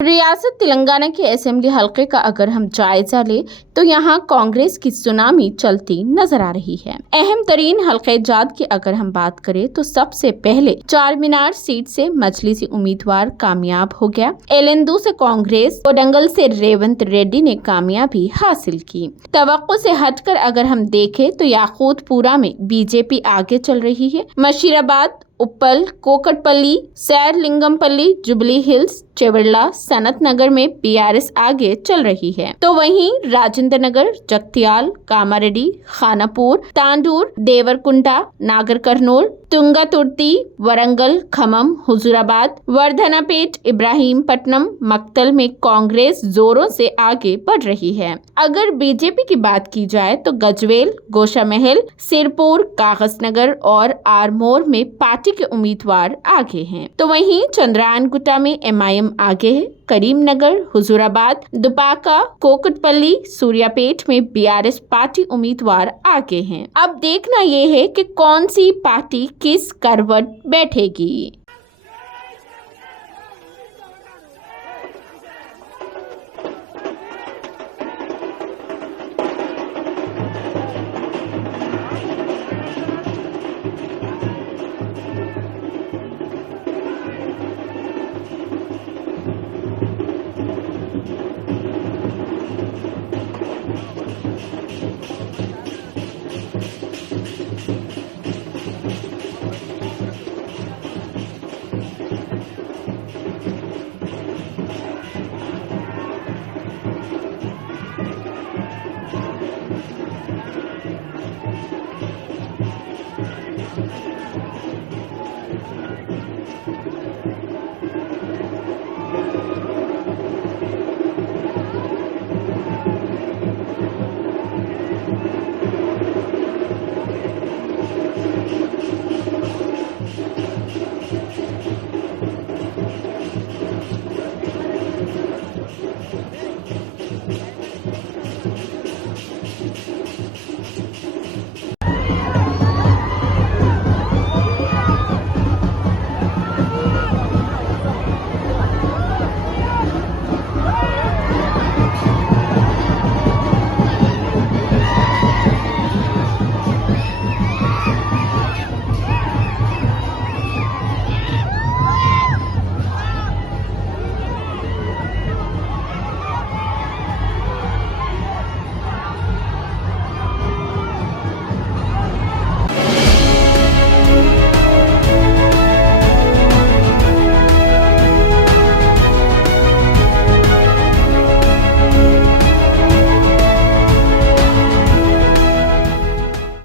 रियासत तेलंगाना के असेंबली हलके का अगर हम जायजा ले तो यहाँ कांग्रेस की सुनामी चलती नजर आ रही है। अहम तरीन हलके जात की अगर हम बात करें तो सबसे पहले चार मीनार सीट से मजलिसी उम्मीदवार कामयाब हो गया। एलेंदू से कांग्रेस, कोडंगल से रेवंत रेड्डी ने कामयाबी हासिल की। तवक्को से हटकर अगर हम देखें तो याकूतपुरा में बीजेपी आगे चल रही है। मशीराबाद, उप्पल, कोकटपल्ली, सैरलिंगमपल्ली, जुबली हिल्स, चेवड़ला, सनत नगर में बीआरएस आगे चल रही है। तो वहीं राजेंद्र नगर, जगतियाल, कामारेड्डी, खानापुर, तांडूर, देवरकुंडा, नागर कर्नूल, तुंगातुर्ती, वरंगल, खमम, हुजूराबाद, वर्धनापेट, इब्राहिमपट्टनम, मक्तल में कांग्रेस जोरों से आगे बढ़ रही है। अगर बीजेपी की बात की जाए तो गजवेल, गोशामहल, सिरपुर, कागजनगर और आरमोर में पार्टी के उम्मीदवार आगे हैं। तो वहीं चंद्रायनगुट्टा में एमआईएम आगे है। करीमनगर, हुजूराबाद, दुपाका, कोकटपल्ली, सूर्यापेट में बीआरएस पार्टी उम्मीदवार आगे हैं। अब देखना ये है कि कौन सी पार्टी किस करवट बैठेगी।